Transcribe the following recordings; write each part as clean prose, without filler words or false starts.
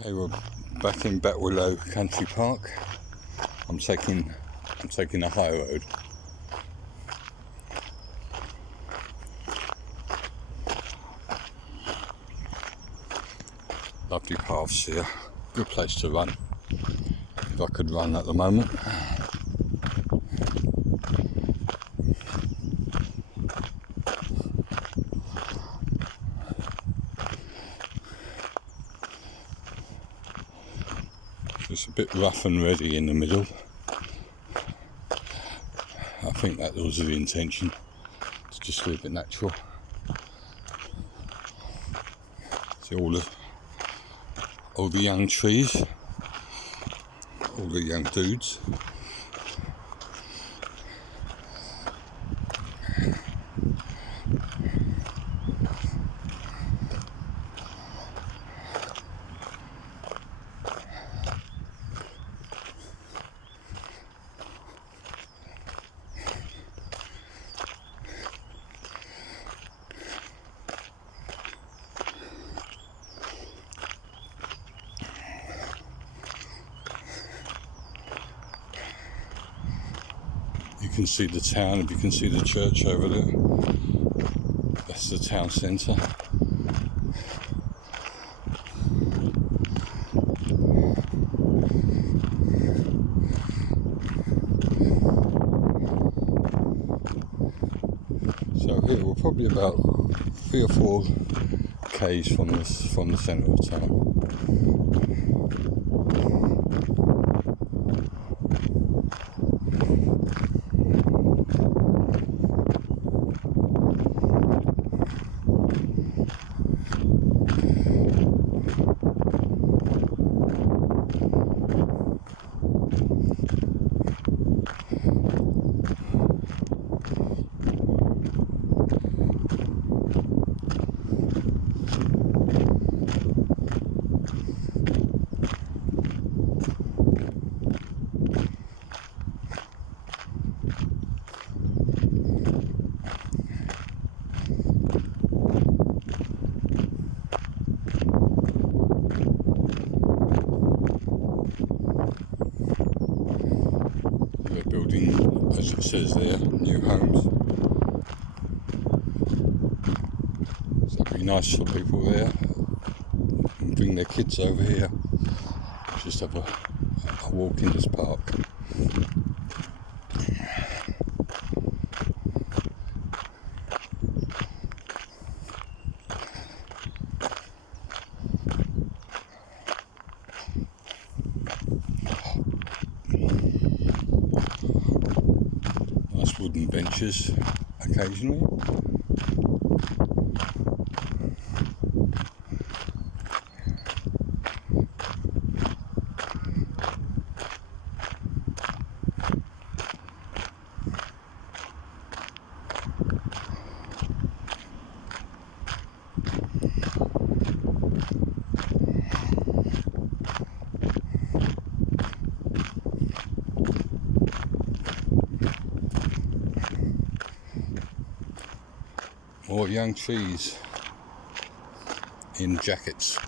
Okay, we're back in Batwillow Country Park. I'm taking a high road. Lovely paths here. Good place to run. If I could run at the moment. It's a bit rough and ready in the middle. I think that was the intention, to just leave it natural. See all the young trees, all the young dudes. You can see the town, if you can see the church over there. That's the town centre. So here we're probably about 3 or 4 k's from the centre of town. They're building, as it says there, new homes. So it'd be nice for people there and bring their kids over here. Just have a walk in this park. Nice wooden benches occasionally. More young trees in jackets.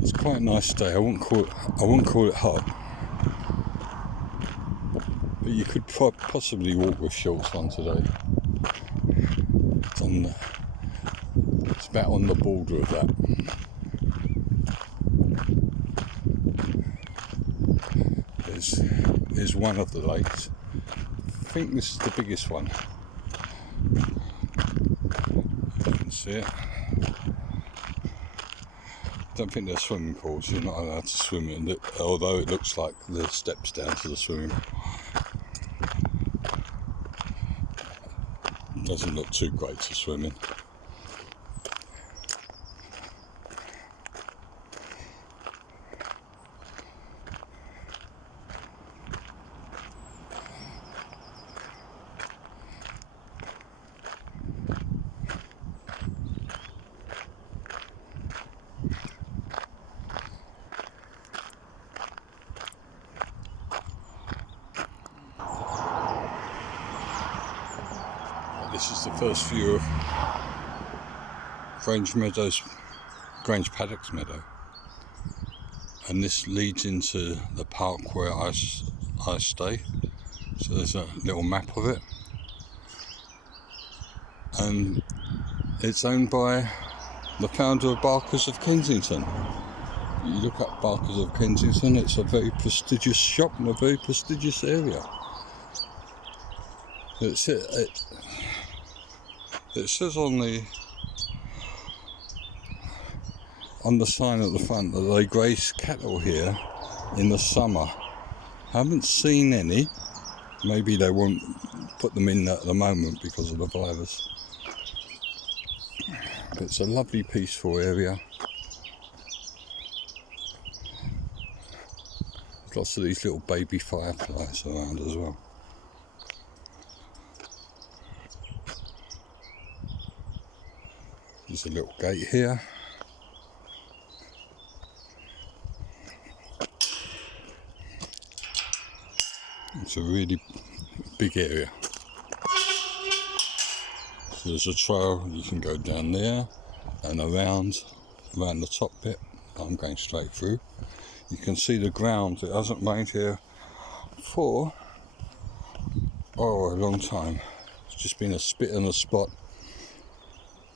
It's quite a nice day. I wouldn't call it hot. But you could possibly walk with shorts on today. It's about on the border of that. There's one of the lakes. I think this is the biggest one. You can see it. I don't think they're swimming pools. You're not allowed to swim in it, although it looks like there's steps down to the swimming pool. Doesn't look too great to swim in. This is the first view of Grange Paddocks Meadow, and this leads into the park where I stay. So there's a little map of it, and it's owned by the founder of Barker's of Kensington. You look up Barker's of Kensington, it's a very prestigious shop in a very prestigious area. It says on the sign at the front that they graze cattle here in the summer. Haven't seen any. Maybe they won't put them in at the moment because of the virus. But it's a lovely, peaceful area. There's lots of these little baby fireflies around as well. There's a little gate here. It's a really big area. So there's a trail, you can go down there and around the top bit. I'm going straight through. You can see the ground. It hasn't rained here for a long time. It's just been a spit and a spot.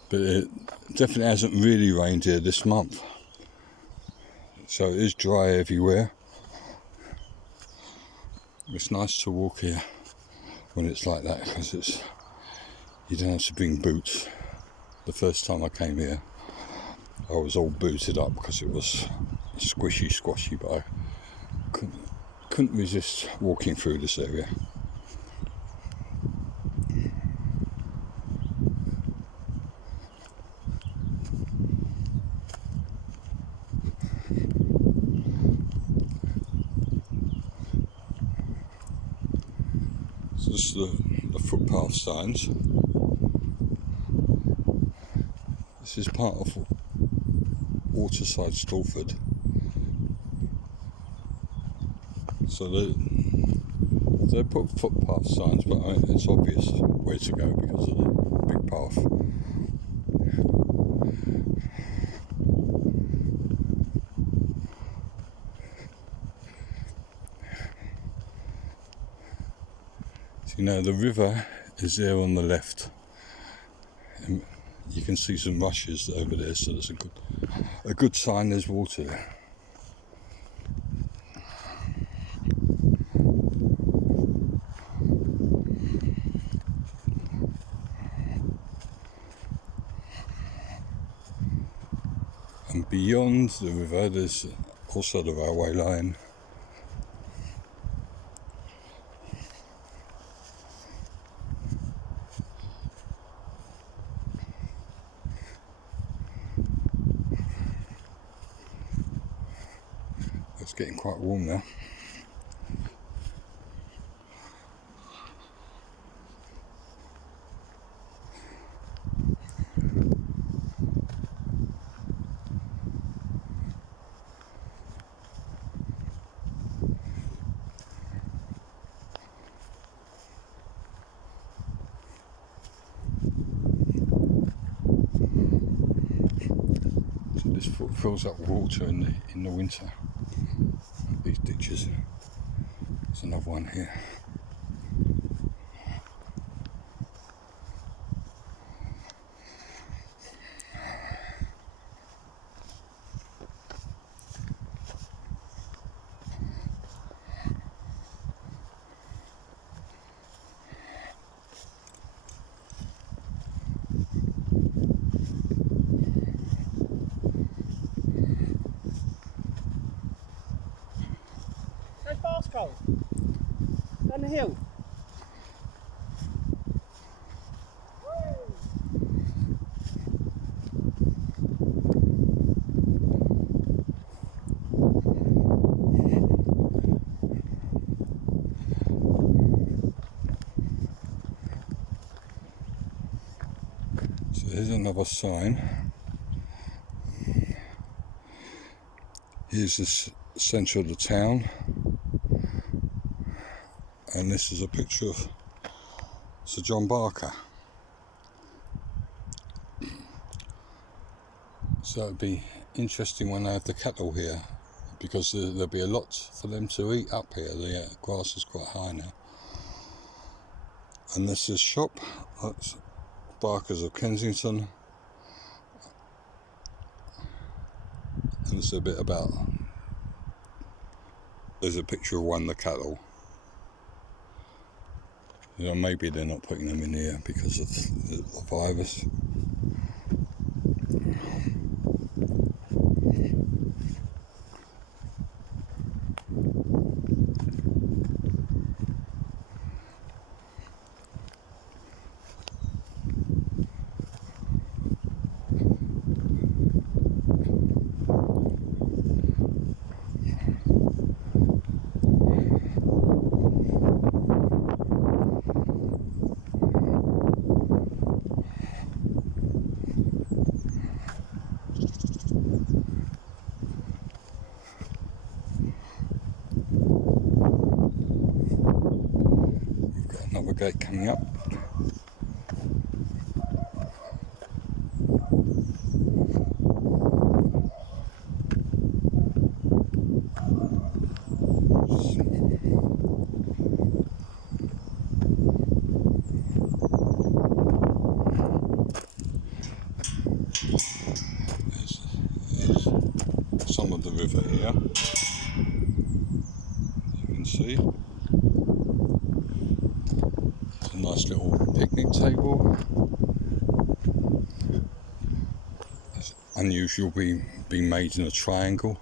But it definitely hasn't really rained here this month. So it is dry everywhere. It's nice to walk here when it's like that because you don't have to bring boots. The first time I came here, I was all booted up because it was squashy, but I couldn't resist walking through this area. So this is the footpath signs. This is part of Waterside, Stalford. So they put footpath signs, but I mean, it's obvious where to go because of the big path. So, the river is there on the left. And you can see some rushes over there, so that's a good sign there's water there. And beyond the river there's also the railway line. It's getting quite warm now. So this fills up water in the winter. These ditches. There's another one here. Down the hill. So here's another sign. Here's the centre of the town. And this is a picture of Sir John Barker. So it'd be interesting when they have the cattle here, because there'll be a lot for them to eat up here. The grass is quite high now. And this is shop. That's Barker's of Kensington. And it's a bit about, there's a picture of one of the cattle. You know, maybe they're not putting them in here because of the virus. Another gate coming up. There's some of the river here. You can see. A nice little picnic table. It's unusual being made in a triangle.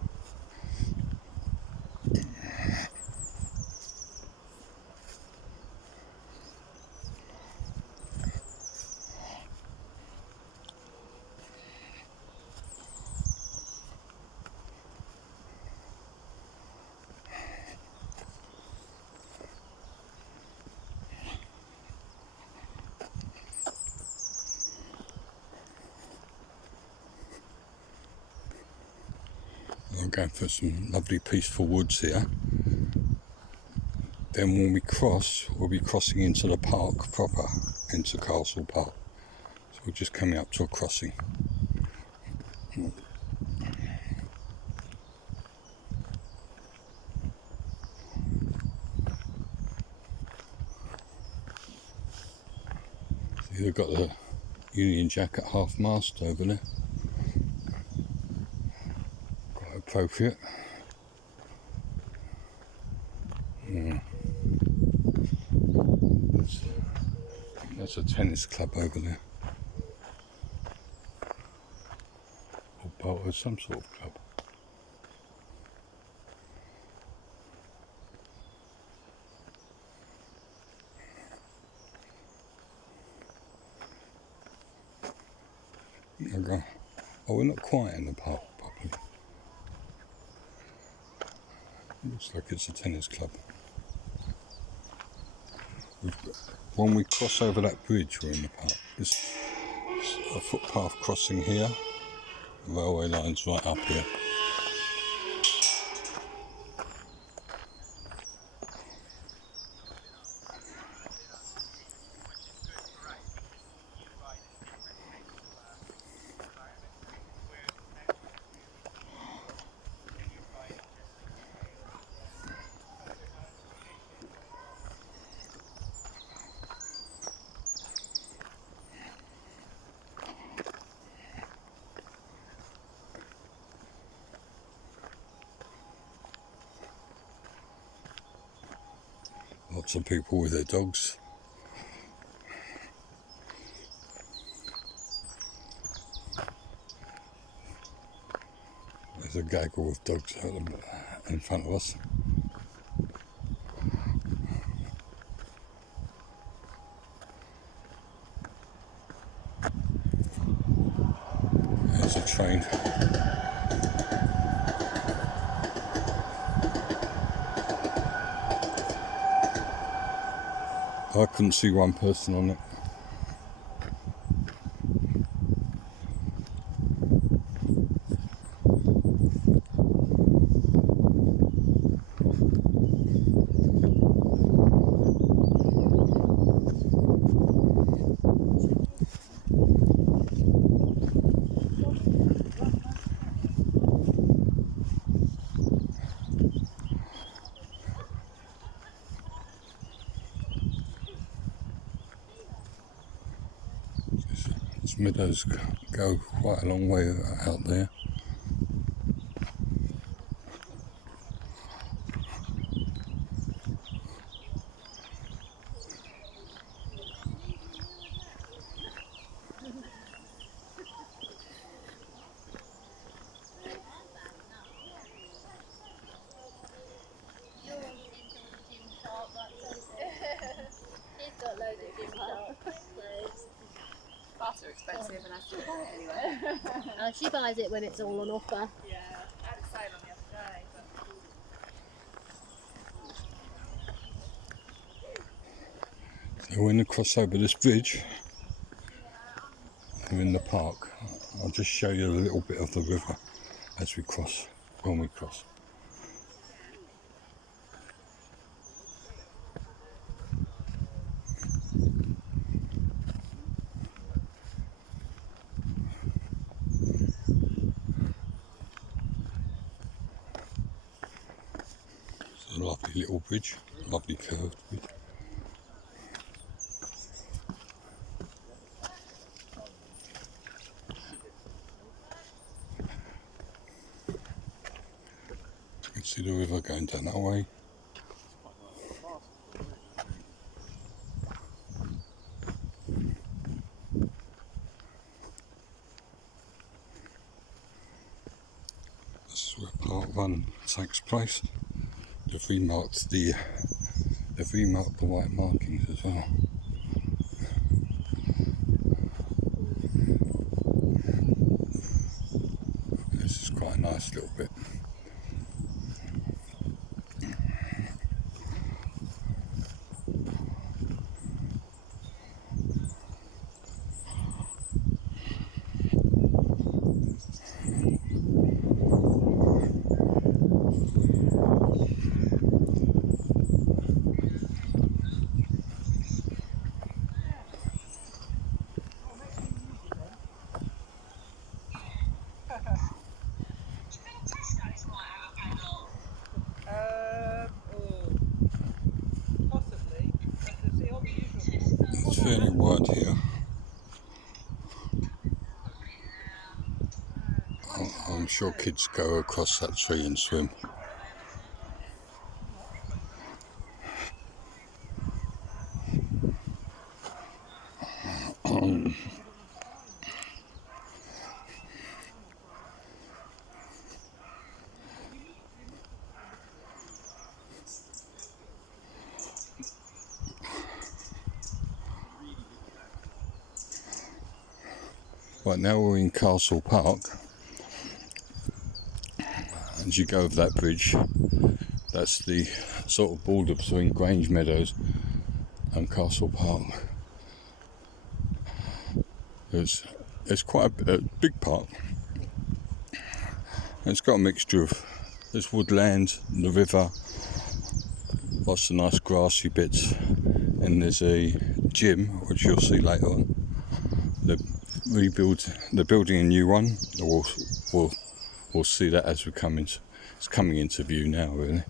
I'm going for some lovely peaceful woods here. Then when we cross, we'll be crossing into the park proper, into Castle Park. So we're just coming up to a crossing. So you've got the Union Jack at half-mast over there. Quite appropriate. Yeah. That's a tennis club over there. Or some sort of club. Okay. Oh, we're not quite in the park properly. Looks like it's a tennis club. When we cross over that bridge, we're in the park. There's a footpath crossing here. The railway line's right up here. Lots of people with their dogs. There's a gaggle of dogs out in front of us. There's a train. I couldn't see one person on it. Those meadows go quite a long way out there. Are expensive and I still buy it anyway. She buys it when it's all on offer. Yeah, I had a sale on the other day. So when we cross over this bridge, we're in the park. I'll just show you a little bit of the river as we cross, when we cross. It's a lovely little bridge, lovely curved bridge. You can see the river going down that way. This is where Part 1 takes place. They've remarked the white markings as well. This is quite a nice little bit. Possibly. But see all the usual. It's fairly wide here. I'm sure kids go across that tree and swim. Right, now we're in Castle Park. As you go over that bridge, that's the sort of border between Grange Meadows and Castle Park. It's quite a big park. It's got a mixture of there's woodland, the river, lots of nice grassy bits, and there's a gym which you'll see later on. They're building a new one. We'll see that as we come into. It's coming into view now, really.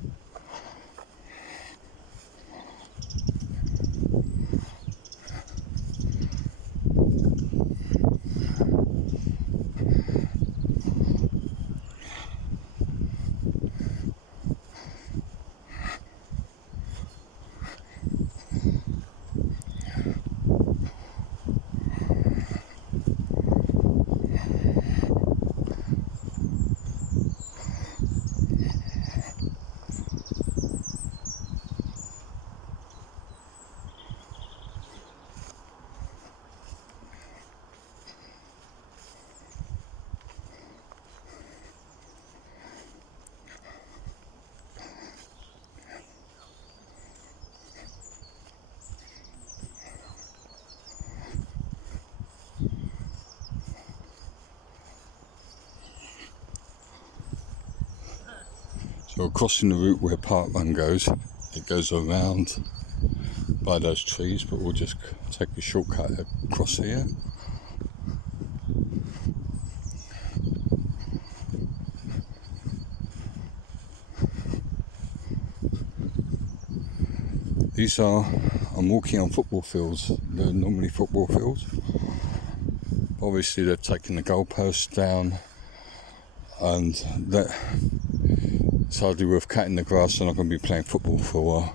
So crossing the route where Part 1 goes, it goes around by those trees, but we'll just take a shortcut across here. I'm walking on football fields. They're normally football fields, Obviously they've taken the goalposts down, and that it's hardly worth cutting the grass. I'm not going to be playing football for a while.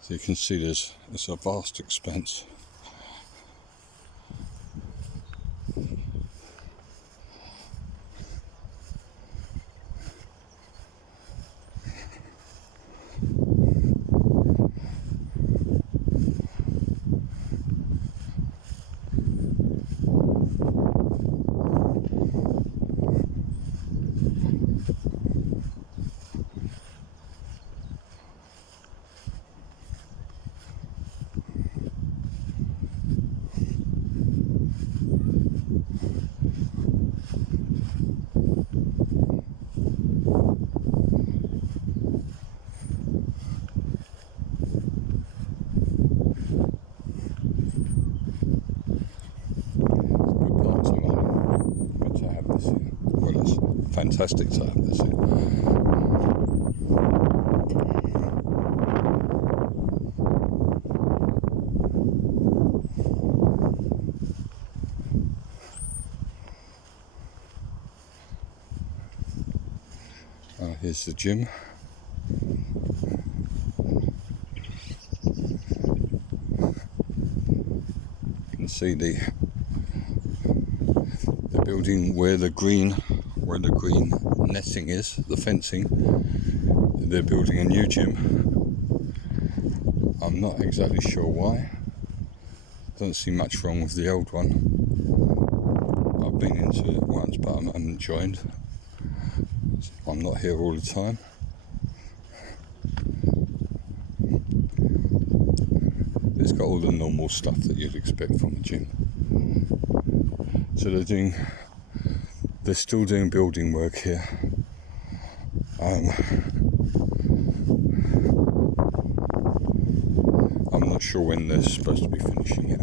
So you can see it's a vast expanse. Good to have this here. Well, it's fantastic to have this here. Here's the gym. You can see the building where the green netting is, the fencing. They're building a new gym. I'm not exactly sure why. Don't see much wrong with the old one. I've been into it once, but I haven't joined. I'm not here all the time. It's got all the normal stuff that you'd expect from a gym. So they're still doing building work here. I'm not sure when they're supposed to be finishing it.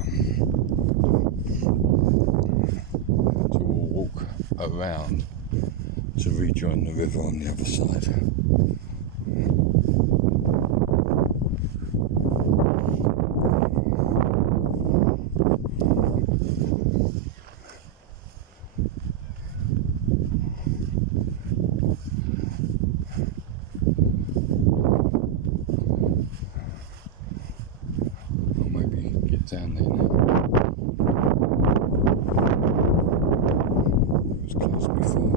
So we'll walk around to rejoin the river on the other side. Or maybe get down there now. It was closed before.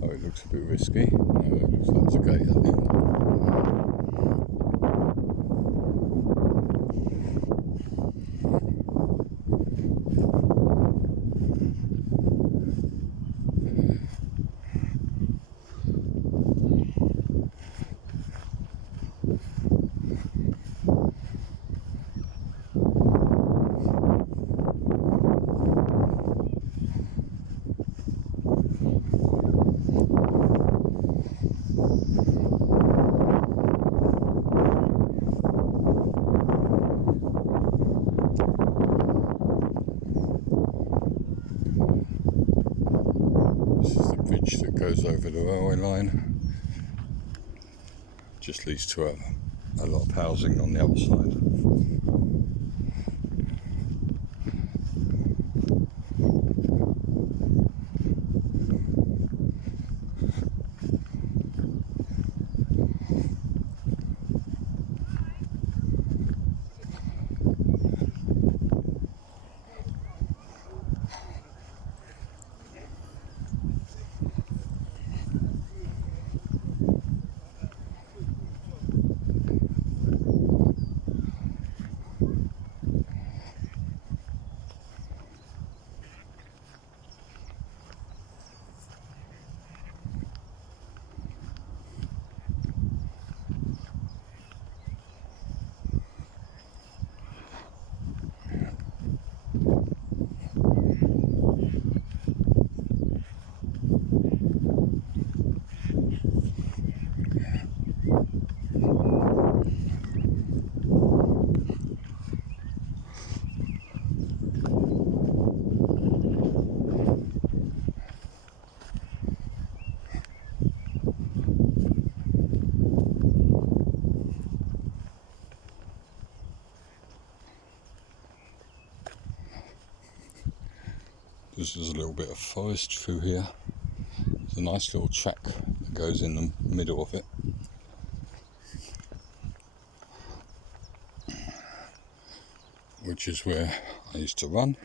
Oh, it looks a bit risky. No, it looks like there's a gate at the end. This is the bridge that goes over the railway line. Just leads to a lot of housing on the other side. because there's a little bit of forest through here. There's a nice little track that goes in the middle of it. Which is where I used to run.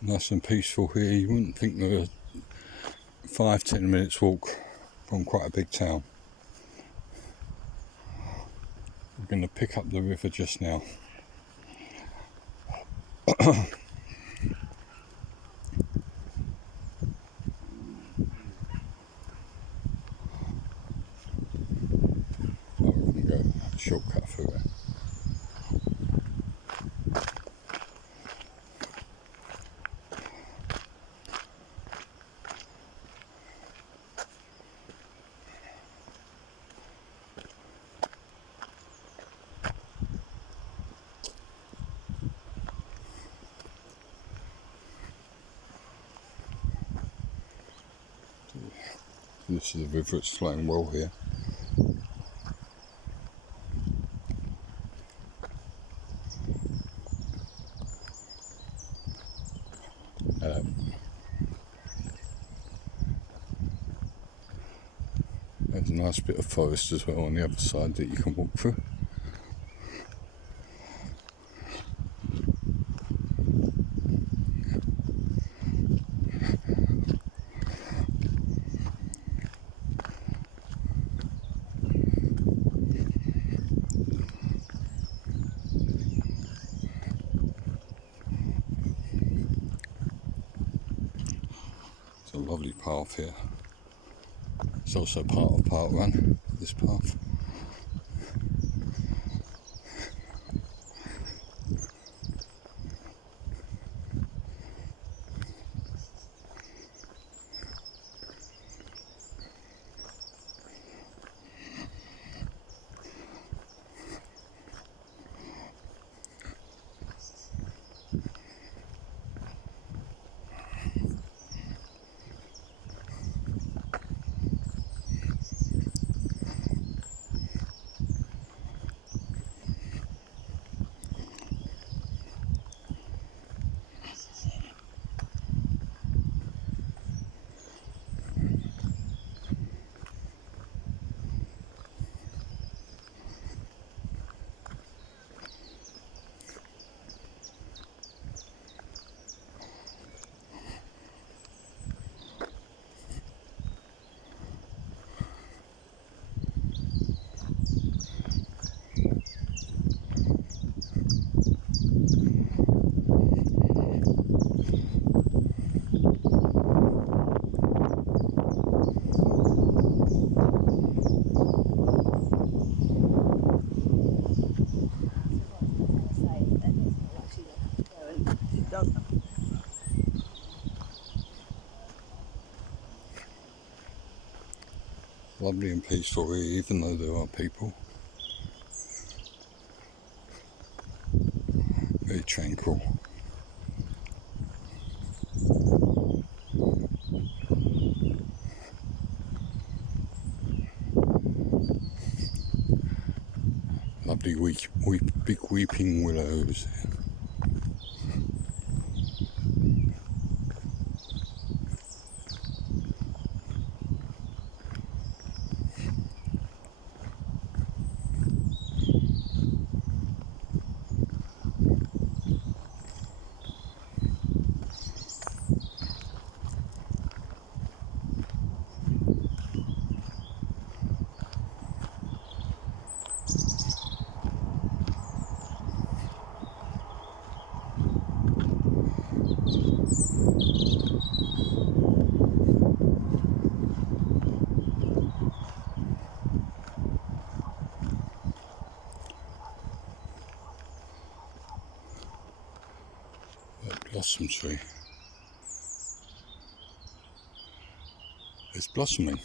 Nice and peaceful here. You wouldn't think there were 5-10 minutes walk from quite a big town. We're going to pick up the river just now. Oh, we're going to go a shortcut through it. This is the river, it's flowing well here. There's a nice bit of forest as well on the other side that you can walk through. It's a lovely path here. It's also part of Park Run, this path. Lovely and peaceful here, even though there are people. Very tranquil. Lovely big weeping willows. blossom tree. It's blossoming.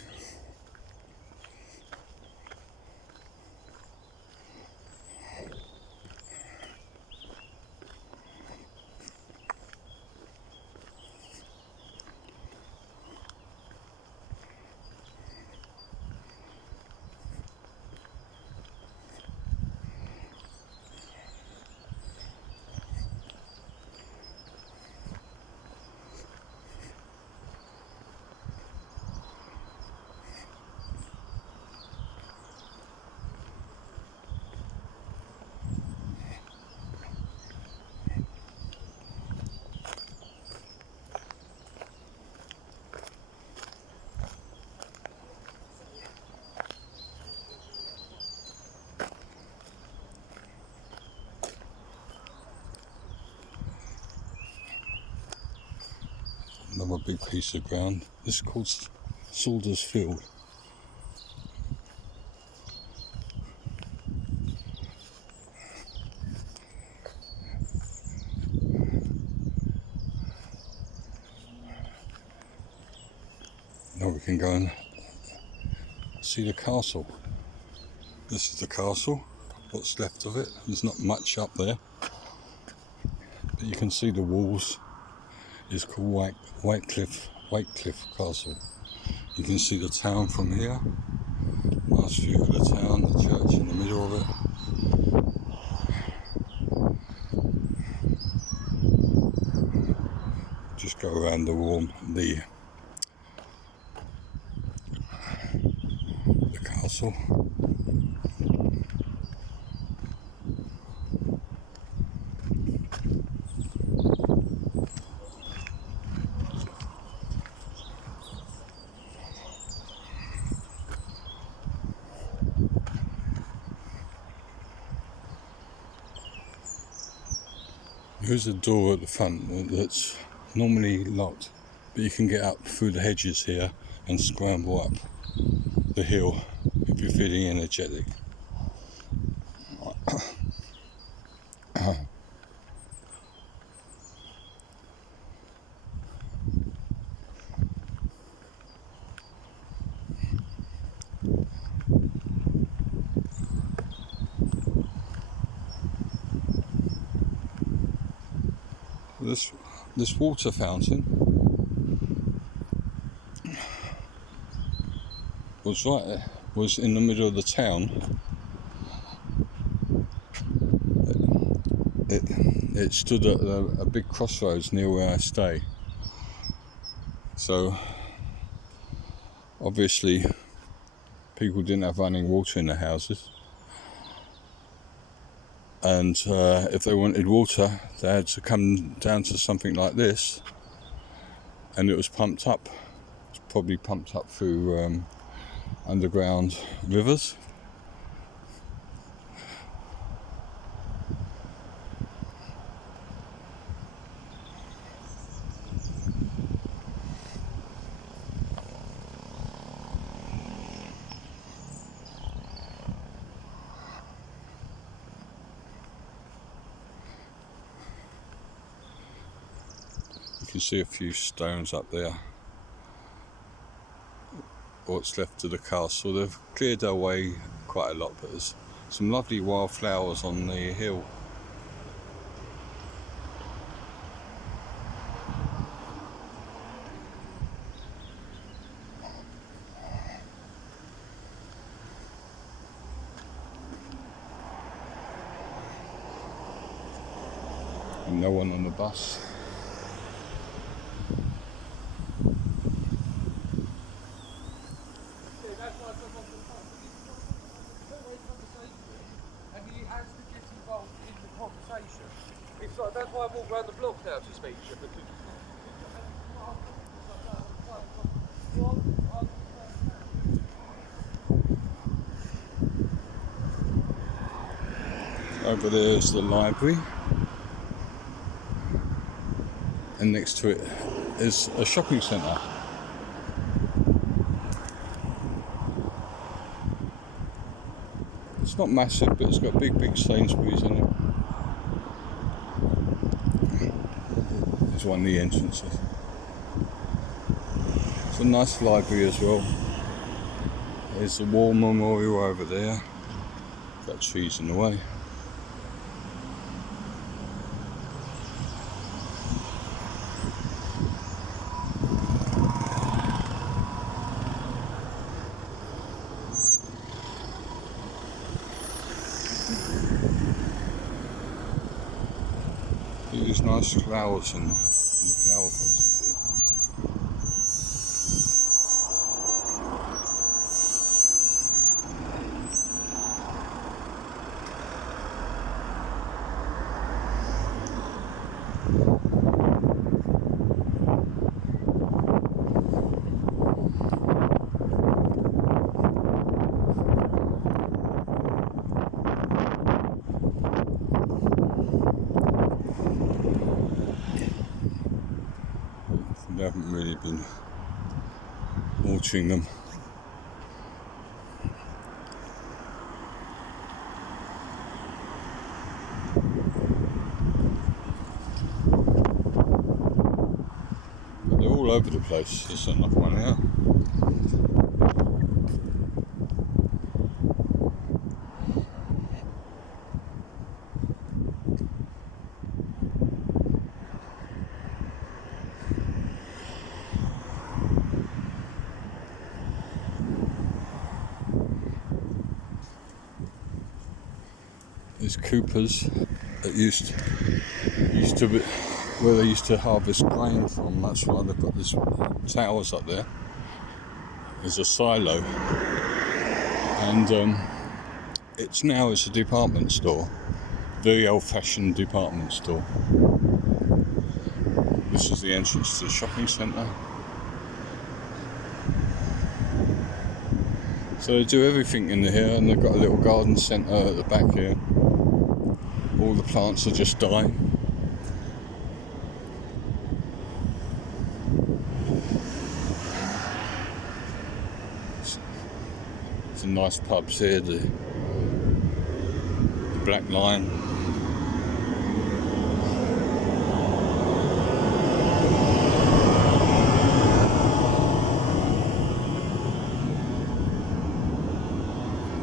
Another big piece of ground. This is called Saunders Field. Now we can go and see the castle. This is the castle, what's left of it. There's not much up there, but you can see the walls. It's called Whitecliff Castle. You can see the town from here. Nice view of the town, the church in the middle of it. Just go around the castle. There's a door at the front that's normally locked, but you can get up through the hedges here and scramble up the hill if you're feeling energetic. This water fountain was in the middle of the town. It stood at a big crossroads near where I stay. So obviously people didn't have running water in their houses. And if they wanted water, they had to come down to something like this, and it was pumped up. It's probably pumped up through underground rivers. You can see a few stones up there. What's left of the castle. They've cleared away quite a lot, but there's some lovely wildflowers on the hill. And no one on the bus. It's like, that's why I walk around the block now to speak to you, Over there is the library, and next to it is a shopping centre. It's not massive, but it's got big Sainsbury's in it. It's is one of the entrances. It's a nice library as well. There's the War Memorial over there. Got trees in the way. There's nice flowers in the flower pots too. They haven't really been watering them. But they're all over the place. There's another one here. There's Coopers that used to be where they used to harvest grain from. That's why they've got this towers up there. There's a silo, and it's now a department store, very old-fashioned department store. This is the entrance to the shopping centre. So they do everything in here, and they've got a little garden centre at the back here. All the plants are just dying. Some nice pubs here, the Black Lion.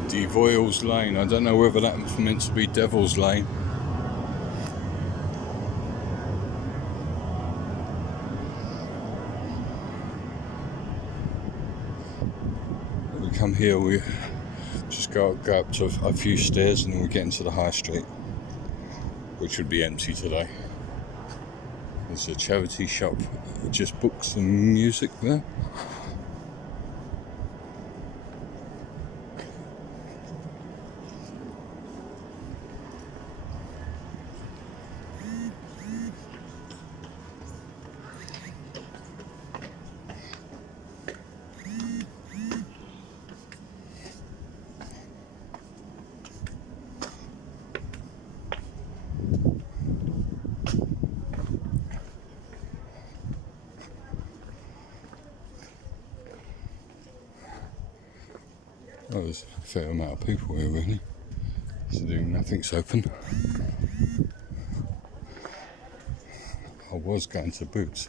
Devoyles Lane. I don't know whether that was meant to be Devil's Lane. We come here, we just go up to a few stairs, and then we get into the high street, which would be empty today. There's a charity shop, just books and music there. Oh, there's a fair amount of people here really, considering nothing's open. I was going to Boots.